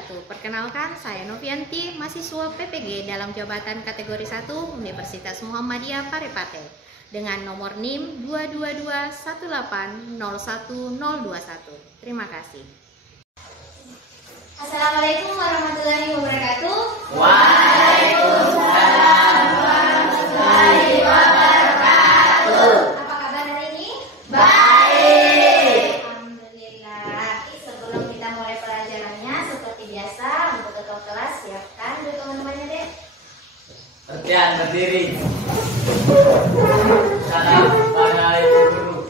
wabarakatuh. Perkenalkan, saya Novianti, mahasiswa PPG dalam jabatan kategori 1 Universitas Muhammadiyah Parepate dengan nomor NIM 22218011021. Terima kasih. Assalamualaikum warahmatullahi wabarakatuh. Waalaikumsalam warahmatullahi wabarakatuh. Apa kabar hari ini? Baik. Alhamdulillah. Sebelum kita mulai pelajarannya, seperti biasa untuk ketua kelas siapkan dokumen-dokumennya deh. Latihan berdiri. Salam pada ibu guru.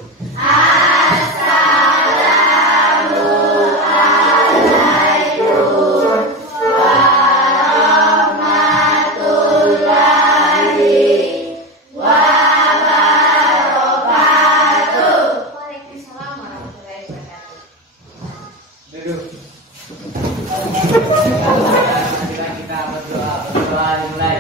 Waalaikumsalam warahmatullahi wabarakatuh. Duduk. Kita berdoa. Berdoa dimulai.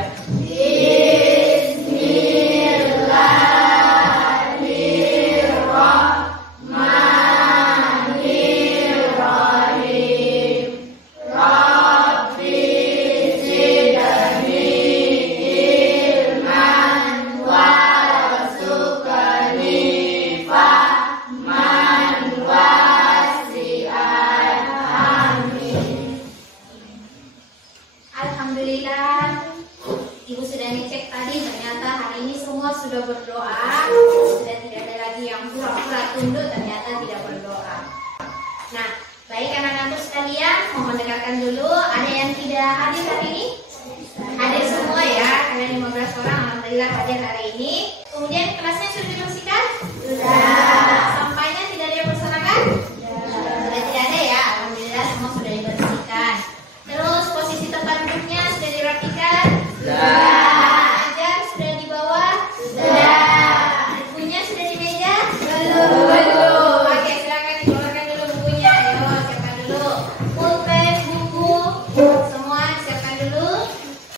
Alhamdulillah, Ibu sudah ngecek tadi, ternyata hari ini semua sudah berdoa. Sudah tidak ada lagi yang pura-pura tunduk, ternyata tidak berdoa. Nah, baik anak-anakku sekalian, mohon dengarkan dulu. Ada yang tidak hadir hari ini? Hadir semua ya, kalian 15 orang alhamdulillah hadir hari ini. Kemudian kelasnya sudah dibersihkan? Sudah. Sampahnya tidak ada yang berserakan? Sudah tidak ada ya, alhamdulillah semua sudah dibersihkan. Terus posisi tempat duduknya sudah dirapikan? Sudah. Ajar sudah di bawah? Sudah. Bukunya sudah di meja? Belum. Oke, silakan dikeluarkan dulu bukunya. Ayo, siapkan dulu. Pulpen, buku, semua siapkan dulu.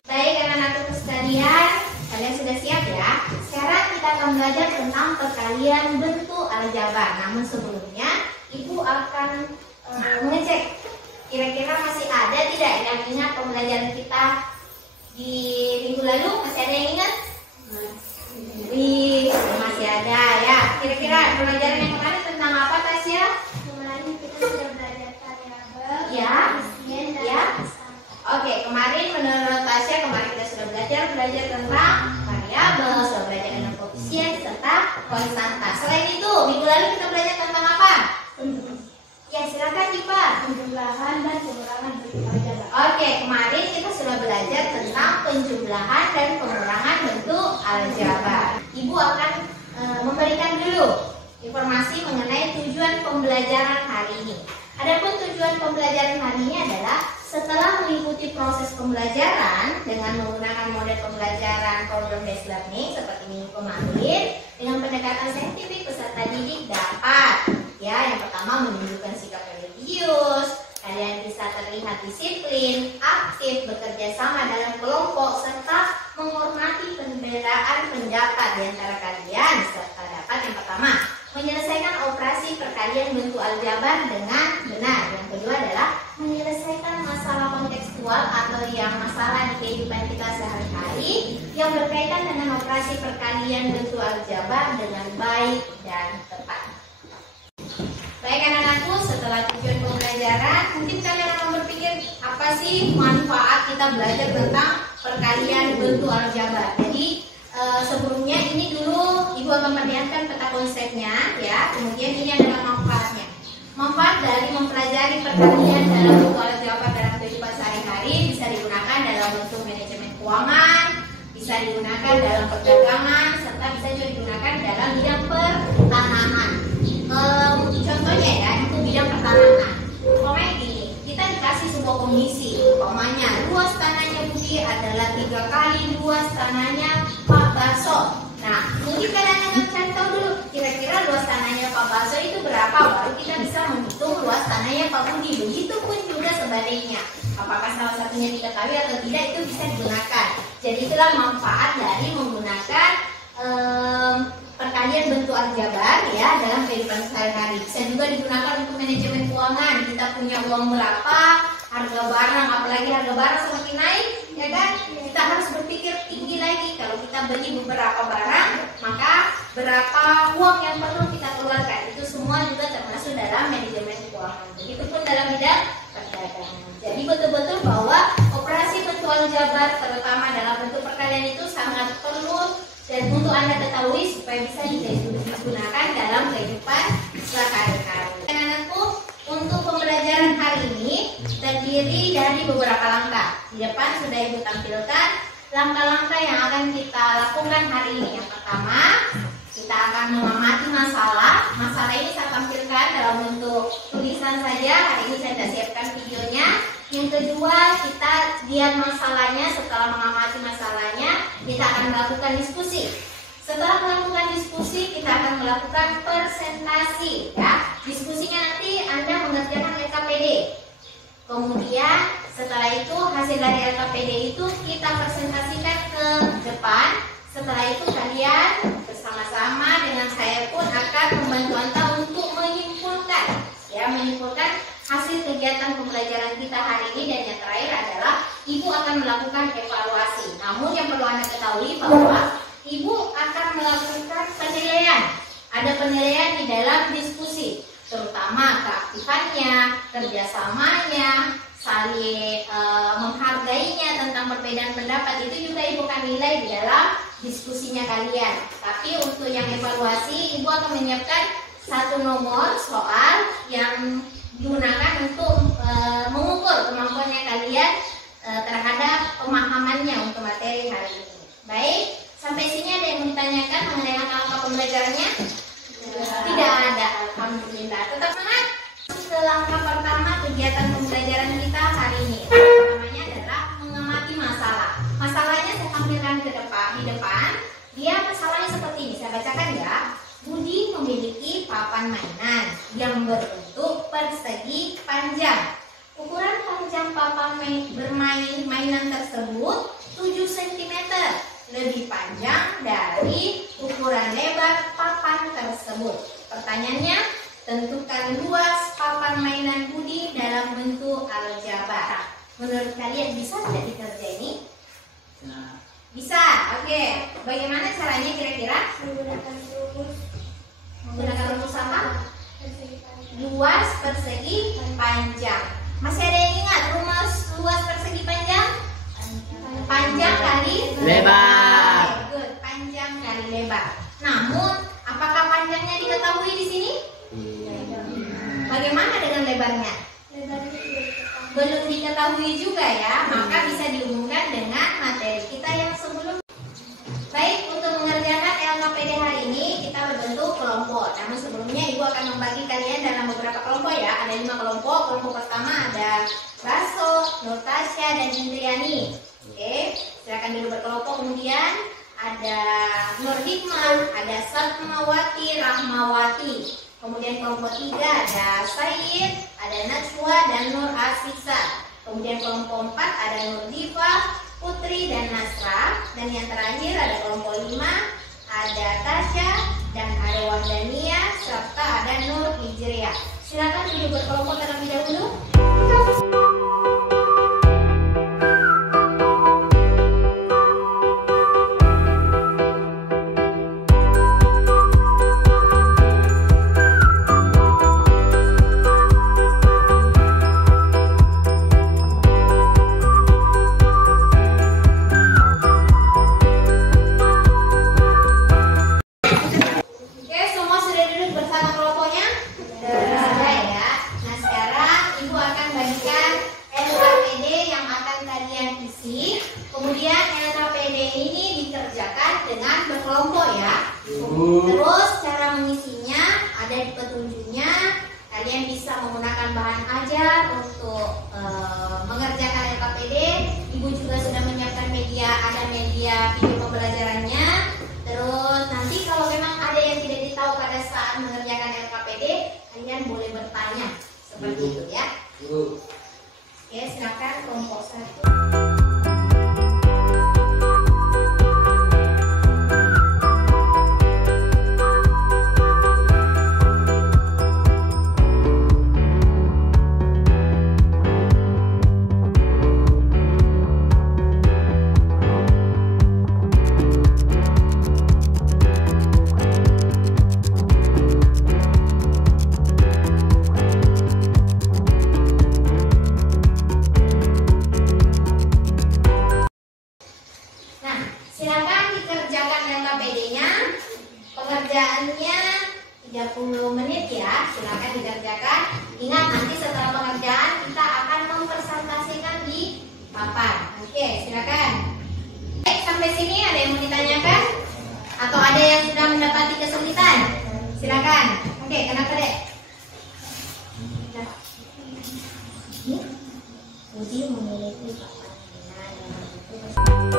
Baik anak-anakku sekalian, kalian sudah siap ya? Sekarang kita akan belajar tentang perkalian bentuk aljabar. Namun sebelumnya, Ibu akan mengecek kira-kira masih ada tidak yang ingat pembelajaran kita di minggu lalu? Masih ada yang ingat? Wih, masih ada ya. Kira-kira pembelajaran yang kemarin tentang apa, Tasya? Kemarin kita sudah belajar variabel, Ya, Gaussian, dan ya. konstan. Oke, kemarin menurut Tasya kemarin kita sudah belajar tentang variabel, sudah belajar tentang koefisien serta konstanta. Selain itu, minggu lalu kita belajar tentang apa? Ya, silakan Dipa. Penjumlahan dan pengurangan bentuk aljabar. Oke, kemarin kita sudah belajar tentang penjumlahan dan pengurangan bentuk aljabar. Ibu akan memberikan dulu informasi mengenai tujuan pembelajaran hari ini. Adapun tujuan pembelajaran hari ini adalah setelah mengikuti proses pembelajaran dengan menggunakan model pembelajaran problem based learning seperti minggu kemarin dengan pendekatan saintifik, peserta didik dapat ya, yang pertama menunjukkan sikap religius, kalian bisa terlihat disiplin, aktif, bekerja sama dalam kelompok, serta menghormati perbedaan pendapat di antara kalian, serta dapat yang pertama menyelesaikan operasi perkalian bentuk aljabar dengan benar. Yang kedua adalah menyelesaikan masalah kontekstual atau yang masalah di kehidupan kita sehari-hari yang berkaitan dengan operasi perkalian bentuk aljabar dengan baik dan tepat. Baik anak-anakku, setelah tujuan pembelajaran, mungkin kalian akan berpikir apa sih manfaat kita belajar tentang perkalian bentuk aljabar. Jadi sebelumnya ini dulu Ibu akan perlihatkan peta konsepnya ya. Kemudian ini adalah manfaatnya. Manfaat dari mempelajari perkalian dalam bentuk aljabar dalam kehidupan sehari-hari bisa digunakan dalam bentuk manajemen keuangan, bisa digunakan dalam perdagangan, serta bisa juga digunakan dalam bidang pertanahan. Contohnya ya, itu bidang pertanahan. Umpamanya gini, kita dikasih sebuah kondisi, umpamanya luas tanahnya Budi adalah 3 kali luas tanahnya Pak Baso. Nah, mungkin kalian akan cari tahu dulu kira-kira luas tanahnya Pak Baso itu berapa, baru kita bisa menghitung luas tanahnya Pak Budi. Begitupun juga sebaliknya. Apakah salah satunya diketahui atau tidak, itu bisa digunakan. Jadi itulah manfaat dari menggunakan perkalian bentuk aljabar ya dalam kehidupan sehari-hari. Bisa juga digunakan untuk manajemen keuangan. Kita punya uang berapa, harga barang, apalagi harga barang semakin naik, ya kan? Kita harus berpikir tinggi lagi. Kalau kita beli beberapa barang, maka berapa uang yang perlu kita keluarkan. Itu semua juga termasuk dalam manajemen keuangan. Begitupun dalam bidang perdagangan. Jadi betul-betul bahwa operasi penjual jabar terutama dalam bentuk perkalian itu sangat perlu dan untuk Anda ketahui supaya bisa digunakan dalam kehidupan sehari-hari. Anak-anakku, untuk pembelajaran hari ini terdiri dari beberapa langkah. Di depan sudah Ibu tampilkan langkah-langkah yang akan kita lakukan hari ini. Yang pertama, kita akan mengamati masalah. Masalah ini saya tampilkan dalam bentuk tulisan saja. Hari ini saya tidak siapkan videonya. Yang kedua, kita lihat masalahnya. Setelah mengamati masalahnya, kita akan melakukan diskusi. Setelah melakukan diskusi, kita akan melakukan presentasi. Ya, diskusinya nanti Anda mengerjakan LKPD. Kemudian setelah itu hasil dari LKPD itu kita presentasikan ke depan. Setelah itu kalian bersama-sama dengan saya pun akan membantu Anda untuk menyimpulkan, ya, menyimpulkan hasil kegiatan pembelajaran kita hari ini. Dan yang terakhir adalah Ibu akan melakukan evaluasi. Namun yang perlu Anda ketahui bahwa Ibu akan melakukan penilaian. Ada penilaian di dalam diskusi, terutama keaktifannya, kerjasamanya, saling menghargainya tentang perbedaan pendapat. Itu juga Ibu akan nilai di dalam diskusinya kalian. Tapi untuk yang evaluasi, Ibu akan menyiapkan satu nomor soal yang digunakan untuk mengukur kemampuannya kalian terhadap pemahamannya untuk materi hari ini. Baik, sampai sini ada yang ditanyakan mengenai langkah-langkah pembelajarannya? Tidak ada, alhamdulillah. Tetap semangat. Ke langkah pertama kegiatan pembelajaran kita hari ini. Namanya adalah mengamati masalah. Masalahnya saya tampilkan di depan. Dia masalahnya seperti ini. Saya bacakan ya. Budi memiliki papan mainan yang berbentuk persegi panjang. Ukuran panjang papan mainan tersebut 7 cm, lebih panjang dari ukuran lebar papan tersebut. Pertanyaannya, tentukan luas papan mainan Budi dalam bentuk aljabar. Menurut kalian bisa tidak dikerja ini? Nah, Bisa, oke. Bagaimana caranya kira-kira? Menggunakan rumus Menggunakan rumus apa? persegi panjang. Luas persegi panjang. Masih ada yang ingat rumus luas persegi panjang? Panjang kali Lebar. Good, panjang kali lebar. Namun, apakah panjangnya diketahui di sini? Bagaimana dengan lebarnya? Lebarnya tidak diketahui. Belum diketahui juga ya, maka bisa dihubungkan dengan materi kita yang sebelumnya. Baik, untuk mengerjakan LKPD hari ini kita berbentuk kelompok. Namun sebelumnya Ibu akan membagi kalian dalam beberapa kelompok ya. Ada 5 kelompok. Kelompok pertama ada Raso, Nur Tasya, dan Indriani. Oke, silakan dulu berkelompok. Kemudian ada Nur Hikmah, ada Satmawati, Rahmawati. Kemudian kelompok 3 ada Said, ada Najwa, dan Nur Asisa. Kemudian kelompok 4 ada Nur Diva, Putri, dan Nasra. Dan yang terakhir ada kelompok 5 ada Tasya dan ada Wardania serta ada Nur Hijriah. Silakan duduk berkelompok terlebih dahulu. Oke, semua sudah duduk bersama kelompoknya? Sudah ya. Nah, sekarang Ibu akan bagikan LKPD yang akan kalian isi. Kemudian LKPD ini dikerjakan dengan berkelompok ya. Terus cara mengisinya ada di petunjuknya. Kalian bisa menggunakan bahan ajar untuk mengerjakan LKPD. Ibu juga sudah menyiapkan media, ada media video pembelajarannya. Terus nanti kalau memang ada yang tidak ditahu pada saat mengerjakan LKPD, kalian boleh bertanya seperti itu ya. Oke, silakan kelompok 1. Pengerjaannya 30 menit ya, silakan dikerjakan. Ingat nanti setelah pengerjaan kita akan mempresentasikan di papan. Oke, silakan. Baik, sampai sini ada yang mau ditanyakan? Atau ada yang sudah mendapati kesulitan? Silakan. Oke, kenapa dek? Uji memiliki papan pena yang begitu.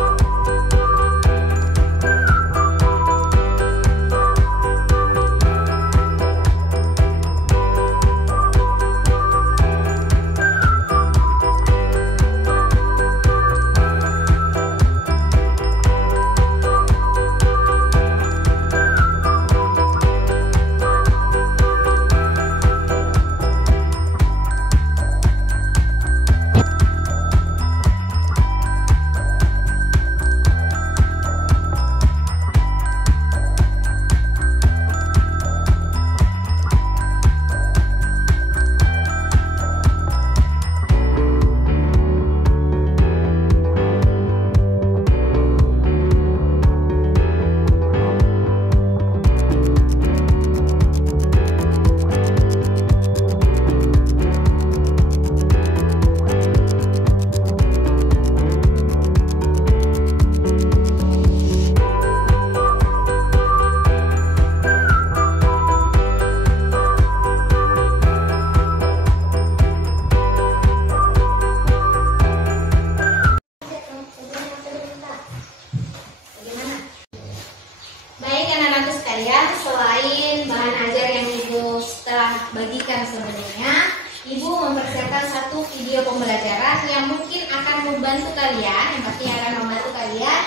Selain bahan ajar yang Ibu setelah bagikan sebelumnya, Ibu mempersiapkan satu video pembelajaran yang mungkin akan membantu kalian, yang pasti akan membantu kalian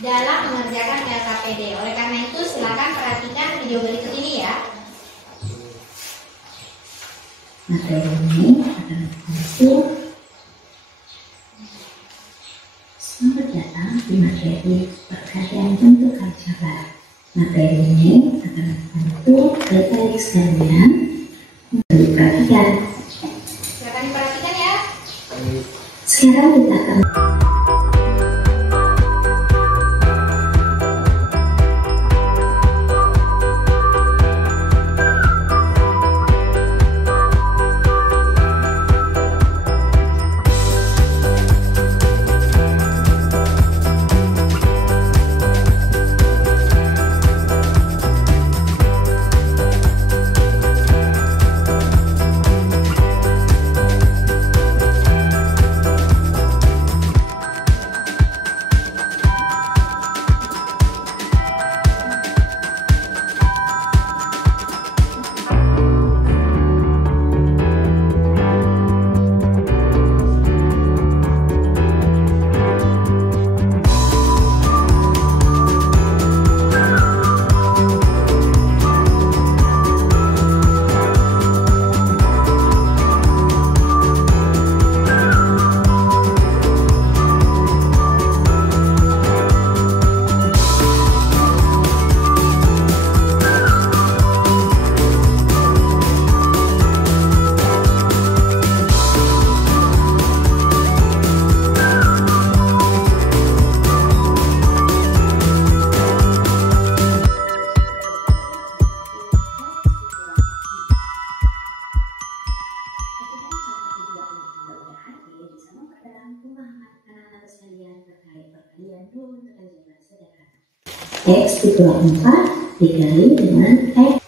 dalam mengerjakan LKPD. Oleh karena itu, silakan perhatikan video berikut ini ya. Materi ini adalah untuk selamat datang di materi pergantian bentuk aljabar. Materi ini adalah untuk adik-adik sekalian untuk perhatikan. Silakan diperhatikan ya. Sekarang kita akan X dikurangi 4 dikali dengan X.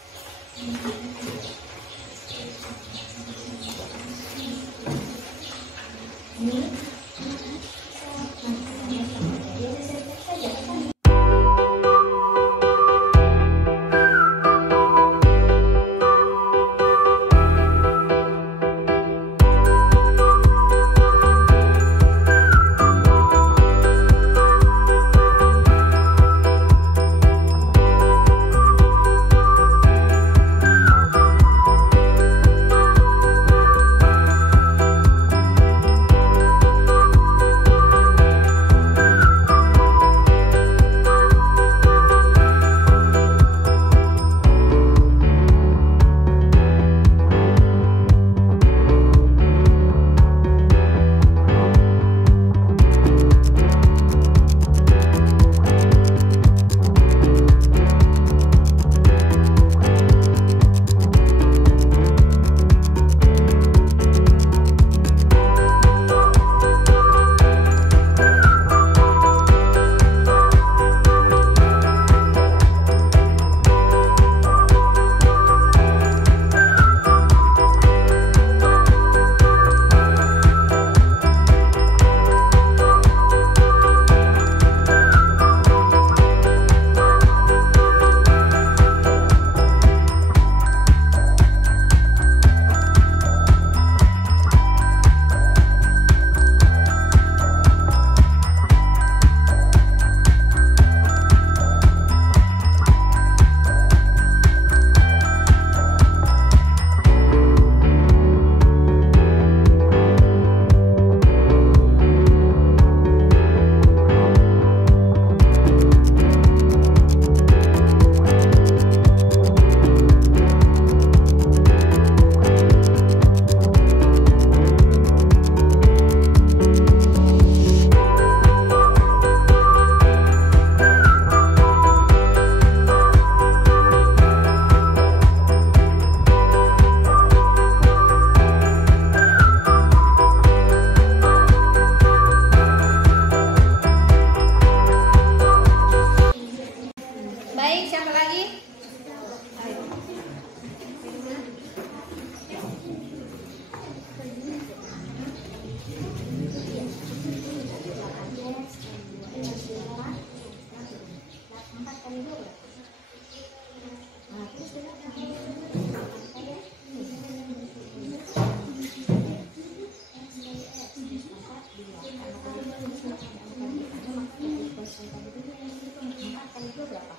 kali 2 berapa?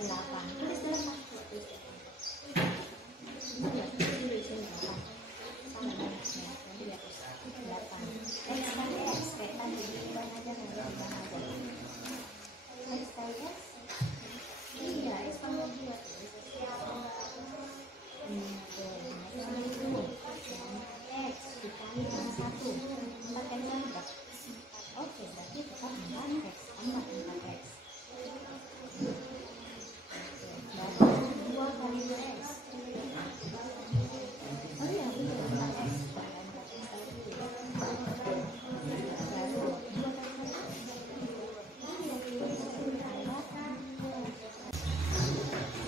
8. Tulis 8. Oke, berarti tetap 4x tambah 4x. Berarti 2 kali 2x. Oh iya, betul 4x.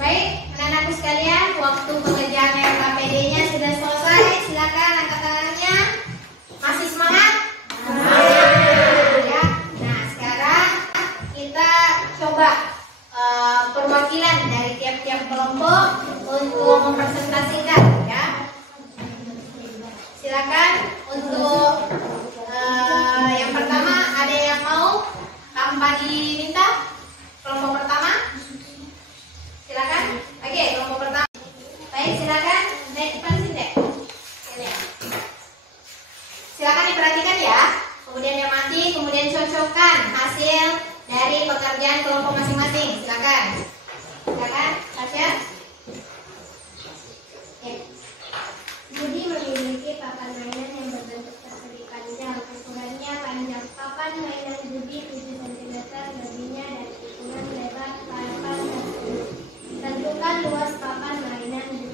Baik, anak-anakku sekalian, waktu pengerjaan LKPD-nya sudah selesai. Silakan angkat tangannya. Masih semangat? Ya. Nah, sekarang kita coba perwakilan dari tiap-tiap kelompok untuk mempresentasikan, ya. Silakan untuk yang pertama, ada yang mau tanpa diminta? Kelompok pertama? Silakan. Oke, kelompok pertama. Baik, silakan naik depan sini. Sini. Silakan diperhatikan ya. Kemudian diamati, kemudian cocokkan hasil dari pekerjaan kelompok masing-masing. Silakan. Silakan, Tasya. Budi memiliki papan mainan yang berbentuk persegi panjang. Ukurannya panjang. Papan mainan Budi 7 cm, lebihnya dan ukuran lebar 8 cm. Tentukan luas papan mainan Budi.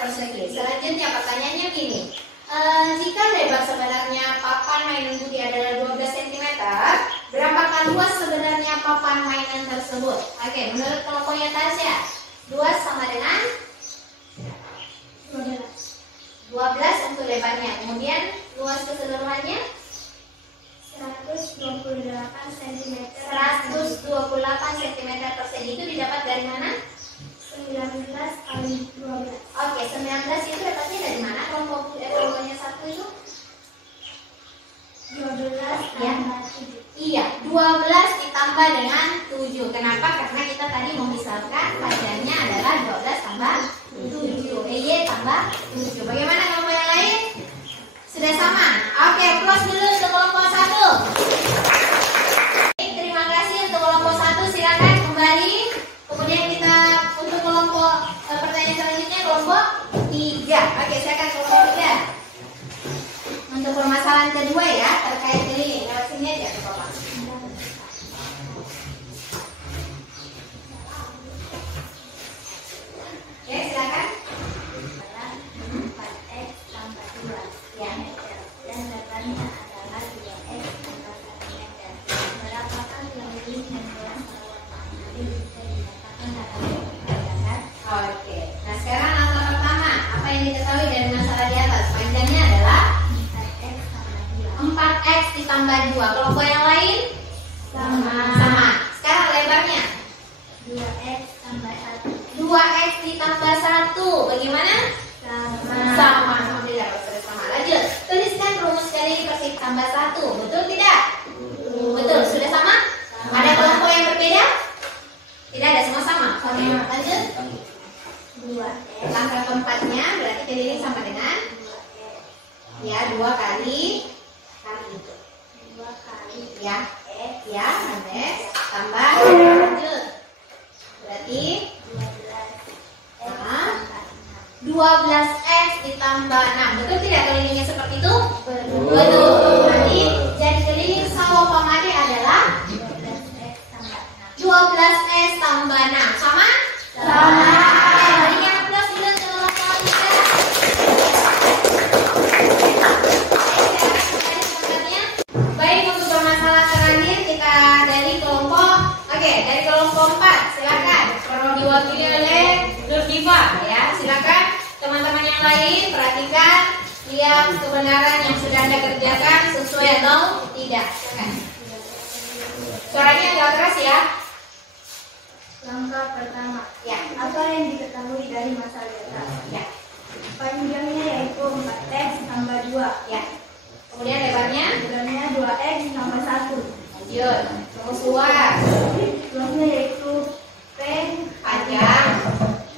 persegi. Selanjutnya pertanyaannya gini, jika lebar sebenarnya papan mainan Budi adalah 12 cm, berapakah luas sebenarnya papan mainan tersebut? Oke, menurut kelompoknya Tasya, luas sama dengan 12 untuk lebarnya. Kemudian luas keseluruhannya 128 cm. 128 cm persegi. Itu didapat dari mana? 19 kali 12. Oke, 19 itu dapatnya dari mana? Kelompoknya satu itu? 12 tambah 7. Iya, 12 ditambah dengan 7. Kenapa? Karena kita tadi memisahkan pelajarannya adalah 12 tambah 7. EY tambah 7. Bagaimana kelompok yang lain? Sudah sama? Oke, plus dulu untuk kelompok 1. Terima kasih untuk kelompok 1. Silakan kembali. Kemudian kita untuk kelompok pertanyaan selanjutnya kelompok 3. Oke, saya akan kelompok 3. Untuk permasalahan kedua ya, terkait ini, lewat sini aja tuh Bapak. Oke, silakan. 4x tambah 2 Ya. dan lebarnya adalah 2x tambah 1 meter. Berapakah lebih dan luas papan mainan bisa dikatakan dalam pertanyaan? Oke. Nah, sekarang langkah pertama, apa yang diketahui dari masalah di atas? tambah 2. Kelompok yang lain? Sama. Sekarang lebarnya? 2x tambah 1. 2x ditambah 1. Bagaimana? Sama. Alhamdulillah, sudah sama. Lanjut. Tuliskan rumus dari persik tambah 1. Betul tidak? Betul. Sudah sama? Ada kelompok yang berbeda? Tidak ada, semua sama. Oke, lanjut. 2x Langkah keempatnya berarti keliling sama dengan 2 kali itu. 2 kali Ya, sampai tambah lanjut. Berarti 12x ditambah 6. Betul tidak kelilingnya seperti itu? Betul. Berarti jadi keliling sawah pamade adalah 12x tambah 6. Sama? Sama. Berikan aplaus dulu untuk kelompok kita. Baik, untuk permasalahan terakhir kita dari kelompok. Oke, dari kelompok 4 silakan. Perlu diwakili oleh Nur Diva ya. Silakan teman-teman yang lain perhatikan, lihat kebenaran yang sudah Anda kerjakan sesuai atau tidak. Silakan. Suaranya agak keras ya. Langkah pertama, Ya. apa yang diketahui dari masa delta? Ya. Panjangnya yaitu 4x tambah 2. Ya. Kemudian lebarnya? Lebarnya 2x tambah 1. Lanjut. Rumus luas. Luasnya yaitu P Panjang.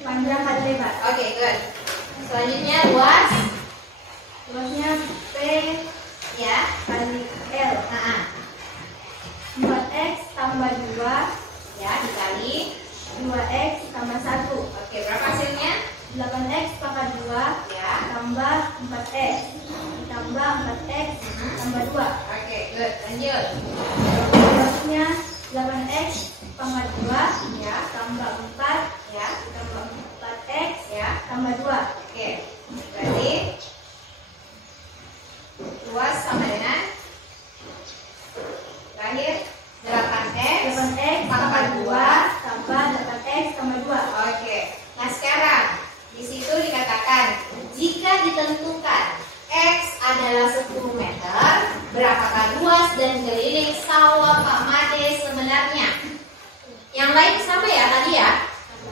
panjang kali lebar. Oke, good. Selanjutnya luas. Luasnya P Ya. kali L. 4x tambah 2. Ya, dikali. 2x tambah 1. Oke, berapa hasilnya? 8x pangkat 2 Ya. tambah 4x ditambah 4x tambah 2. Oke, good. Lanjut. Luasnya 8x pangkat 2 Ya. tambah 4 Ya. ditambah 4x Ya. tambah 2. Oke. Berarti luas sama dengan terakhir 8x 8x pangkat 2 tambah 8x tambah 2. Oke. Nah, sekarang di situ dikatakan jika ditentukan X adalah 10 meter, berapakah luas dan keliling sawah Pak Made sebenarnya? Yang lain sama ya tadi ya?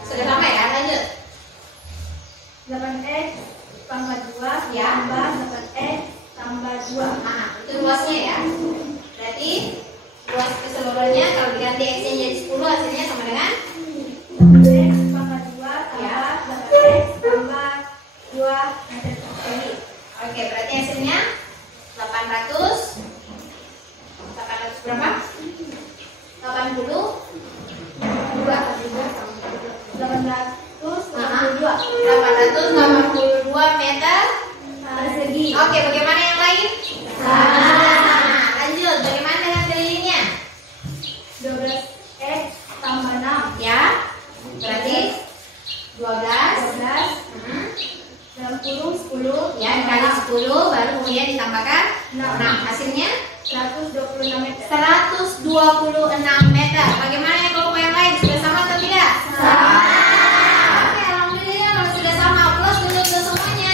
Sudah sama ya? Lanjut. 8x pangkat 2 Ya. tambah 8x tambah 2. Nah, itu luasnya ya. Berarti luas keseluruhannya kalau diganti X-nya jadi 10 hasilnya sama dengan 8x pangkat 2 Ya. tambah 8x tambah 2 meter persegi. Oke, berarti hasilnya 800 berapa? 82 882 meter persegi. Oke, bagaimana yang lain? Sama. Lanjut, bagaimana dengan kelilingnya? 12x tambah 6. Ya, berarti 12 12 60 10 ya, dikali 10 baru kemudian ditambahkan 6. Hasilnya 126 meter. 126 meter. Bagaimana yang kelompok yang lain? Sudah sama atau tidak? Sama. Oke, alhamdulillah kalau sudah sama. Aplaus dulu untuk semuanya.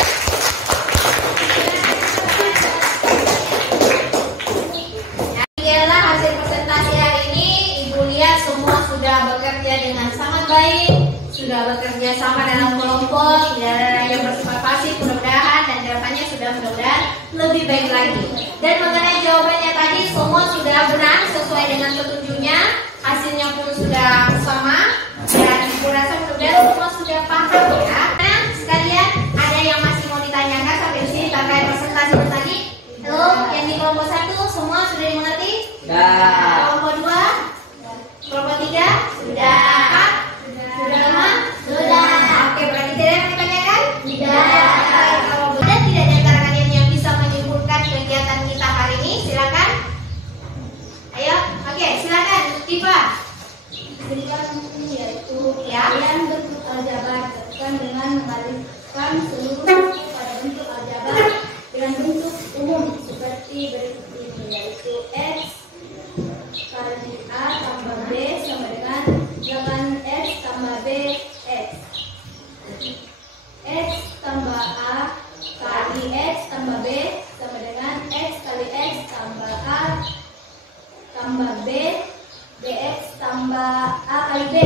Demikianlah hasil presentasi hari ini. Ibu lihat semua sudah bekerja dengan sangat baik, sudah bekerja sama dalam kelompok, tidak ada yang bersifat pasif. Mudah-mudahan dan kedepannya sudah mudah-mudahan lebih baik lagi. Dan mengenai jawabannya tadi semua sudah benar sesuai dengan petunjuknya, hasilnya pun sudah sama. Dan ibu rasa mudah-mudahan semua sudah paham ya. Nah, sekalian ada yang masih mau ditanyakan sampai di sini terkait presentasi tadi? Halo, yang di kelompok 1 semua sudah dimengerti? Dah. Kelompok 2? Kelompok 3? Sudah. 4? Sudah 5? Sudah. Oke, berarti tidak ada yang ditanyakan? Tidak. Kalau ada tidak di antara kalian yang bisa menyimpulkan kegiatan kita hari ini, silakan. Ayo, oke, silakan, Diva. Berikan yaitu Ya. kalian bentuk aljabar dilakukan dengan mengalihkan seluruh bentuk pada bentuk aljabar dengan bentuk umum seperti berikut ini, yaitu x kali a tambah b sama dengan 8x tambah b x. X tambah a kali x tambah b sama dengan x kali x tambah a tambah B, BX tambah A kali B.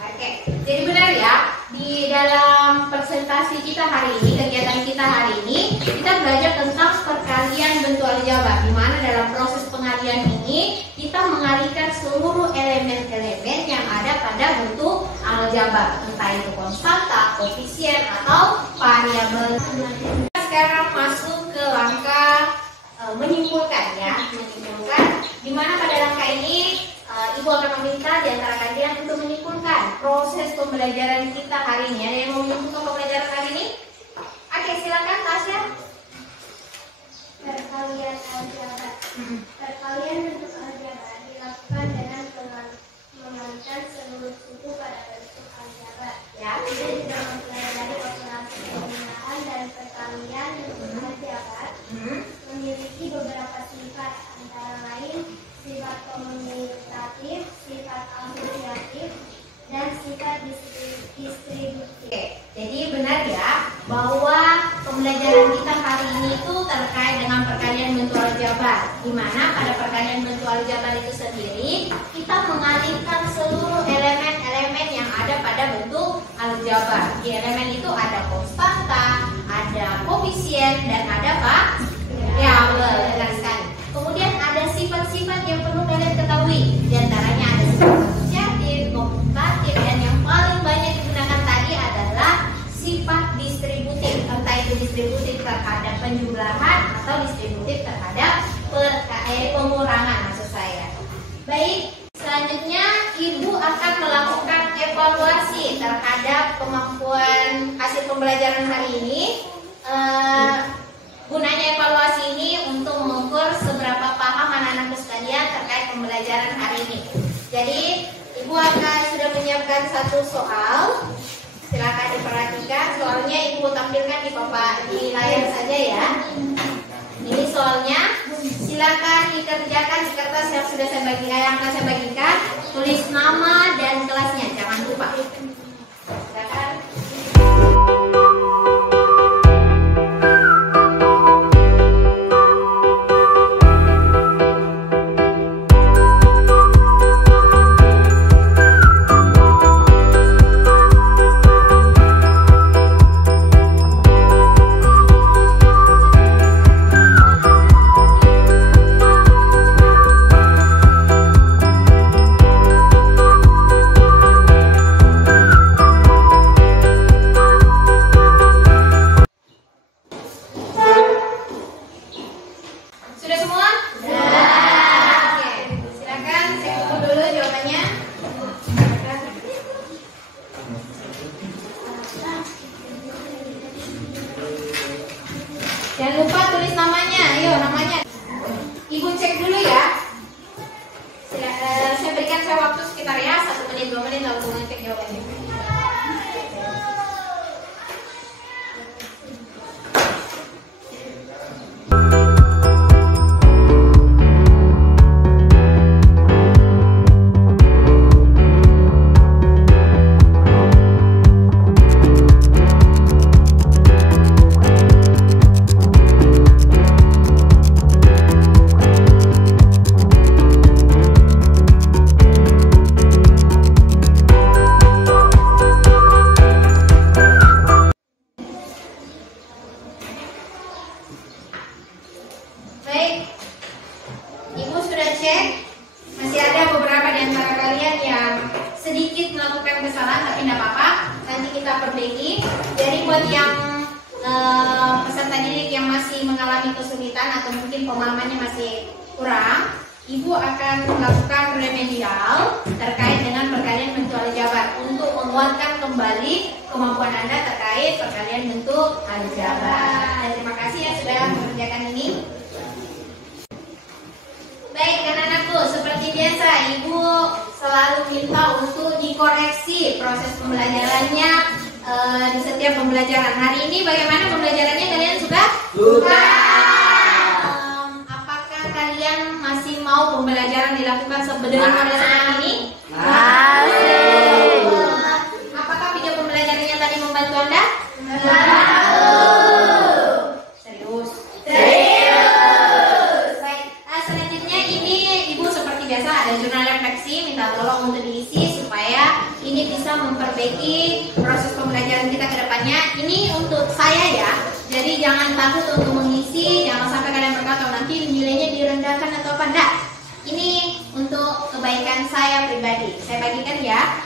Oke, jadi benar ya, di dalam presentasi kita hari ini, kegiatan kita hari ini, kita belajar tentang perkalian bentuk aljabar, di mana dalam proses pengalian ini kita mengalihkan seluruh elemen-elemen yang ada pada bentuk aljabar, entah itu konstanta, koefisien, atau variabel. Kita sekarang masuk ke langkah menyimpulkan ya, di mana pada langkah ini Ibu akan meminta di antara kalian untuk menyimpulkan proses pembelajaran kita hari ini. Ada yang mau menyimpulkan pembelajaran hari ini? Oke, silakan Tasya. Perkalian aljabar. Perkalian bentuk aljabar dilakukan dengan mengalihkan seluruh suku pada bentuk aljabar. Ya. Kita juga mempelajari operasi penggunaan dan perkalian bentuk aljabar memiliki beberapa sifat, antara lain sifat komutatif, sifat asosiatif, dan sifat distributif. Oke, jadi benar ya bahwa pembelajaran kita hari ini itu terkait dengan perkalian bentuk aljabar, di mana pada perkalian bentuk aljabar itu sendiri kita mengalihkan seluruh elemen-elemen yang ada pada bentuk aljabar. Di elemen itu ada konstanta, ada koefisien, dan ada apa? Variabel. Benar sekali. Kemudian ada sifat-sifat yang perlu kalian ketahui. Di antaranya ada sifat asosiatif, komutatif, dan yang paling banyak digunakan tadi adalah sifat distributif. Entah itu distributif terhadap penjumlahan atau distributif terhadap pengurangan, maksud saya. Baik, selanjutnya Ibu akan melakukan evaluasi terhadap kemampuan hasil pembelajaran hari ini. Gunanya evaluasi ini untuk mengukur seberapa paham anak-anakku sekalian terkait pembelajaran hari ini. Jadi, Ibu akan sudah menyiapkan satu soal. Silakan diperhatikan. Soalnya Ibu tampilkan di layar saja ya. Ini soalnya. Silakan dikerjakan di kertas yang sudah saya bagikan. Tulis nama dan kelasnya, jangan lupa. Silakan. Sudah semua? Sudah. Oke, silakan saya tunggu dulu jawabannya. Jangan lupa tulis namanya. Ayo, namanya. Ibu cek dulu ya. Saya berikan waktu sekitar ya 1 menit 2 menit lalu cek jawabannya. Baik, Ibu sudah cek. Masih ada beberapa di antara kalian yang sedikit melakukan kesalahan, tapi tidak apa-apa. Nanti kita perbaiki. Jadi buat yang peserta didik yang masih mengalami kesulitan atau mungkin pemahamannya masih kurang, Ibu akan melakukan remedial terkait dengan perkalian bentuk aljabar untuk menguatkan kembali kemampuan Anda terkait perkalian bentuk aljabar. Terima kasih ya sudah mengerjakan ini. Baik anak-anakku, seperti biasa Ibu selalu minta untuk dikoreksi proses pembelajarannya di setiap pembelajaran. Hari ini bagaimana pembelajarannya, kalian suka? Suka. Apakah kalian masih mau pembelajaran dilakukan dengan model seperti ini? Masih. Apakah video pembelajarannya tadi membantu Anda? Serius. Baik, selanjutnya ini Ibu seperti biasa bisa memperbaiki proses pembelajaran kita ke depannya. Ini untuk saya ya. Jadi jangan takut untuk mengisi, jangan sampai kalian berkata nanti nilainya direndahkan atau apa. Enggak. Ini untuk kebaikan saya pribadi. Saya bagikan ya.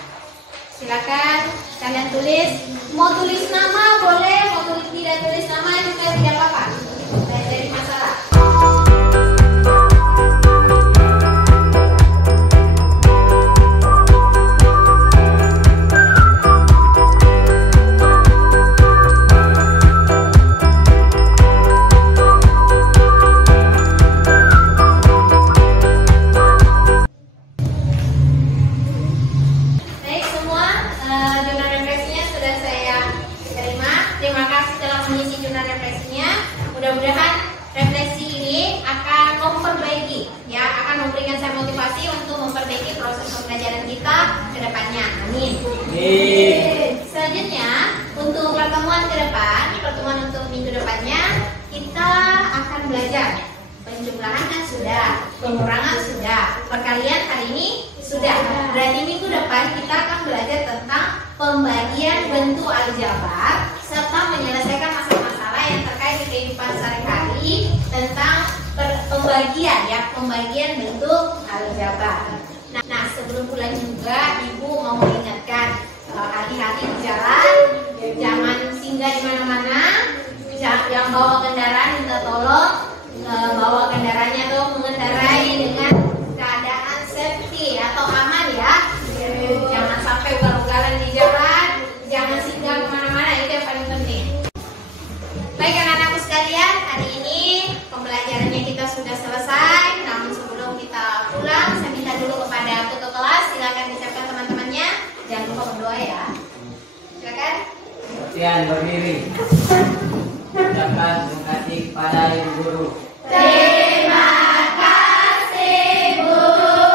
Silakan kalian tulis. Mau tulis nama boleh, mau tulis tidak tulis nama juga tidak apa-apa. Tidak jadi masalah. Mudah-mudahan refleksi ini akan memperbaiki, ya, akan memberikan saya motivasi untuk memperbaiki proses pembelajaran kita ke depannya. Amin. Selanjutnya, untuk pertemuan ke depan, pertemuan untuk minggu depannya, kita akan belajar penjumlahan kan sudah, pengurangan sudah, perkalian hari ini sudah. Berarti minggu depan kita akan belajar tentang pembagian bentuk aljabar serta menyelesaikan masalah-masalah yang terkait di kehidupan sehari-hari tentang pembagian, ya, pembagian bentuk aljabar. Nah, sebelum pulang juga Ibu mau mengingatkan hati-hati di jalan, jangan singgah di mana-mana. Yang bawa kendaraan minta tolong bawa kendaraannya tuh mengendarai dengan keadaan safety atau aman ya. Jangan sampai ugal-ugalan di jalan, jangan singgah kemana-mana, itu yang paling penting. Baik anak-anakku sekalian, hari ini pembelajarannya kita sudah selesai. Namun sebelum kita pulang, saya minta dulu kepada ketua kelas, silakan disiapkan teman-temannya. Jangan lupa berdoa ya. Silakan. Latihan berdiri. Ucapkan terima kasih kepada Ibu Guru. Terima kasih guru.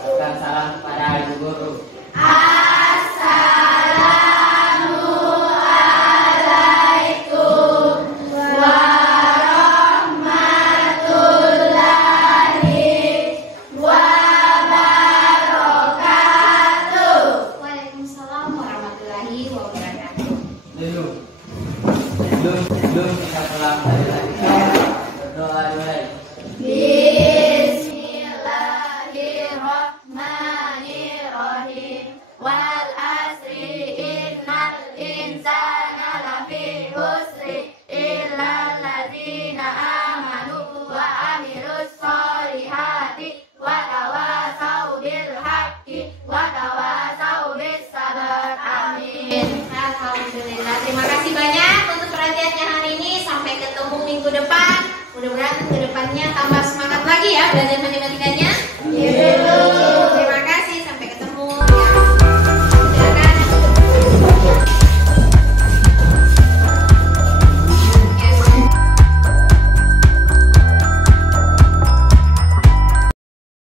Ucapkan salam kepada Ibu Guru. Assalamualaikum warahmatullahi wabarakatuh. Waalaikumsalam warahmatullahi wabarakatuh. Sebelum kita pulang dari tadi berdoa dulu.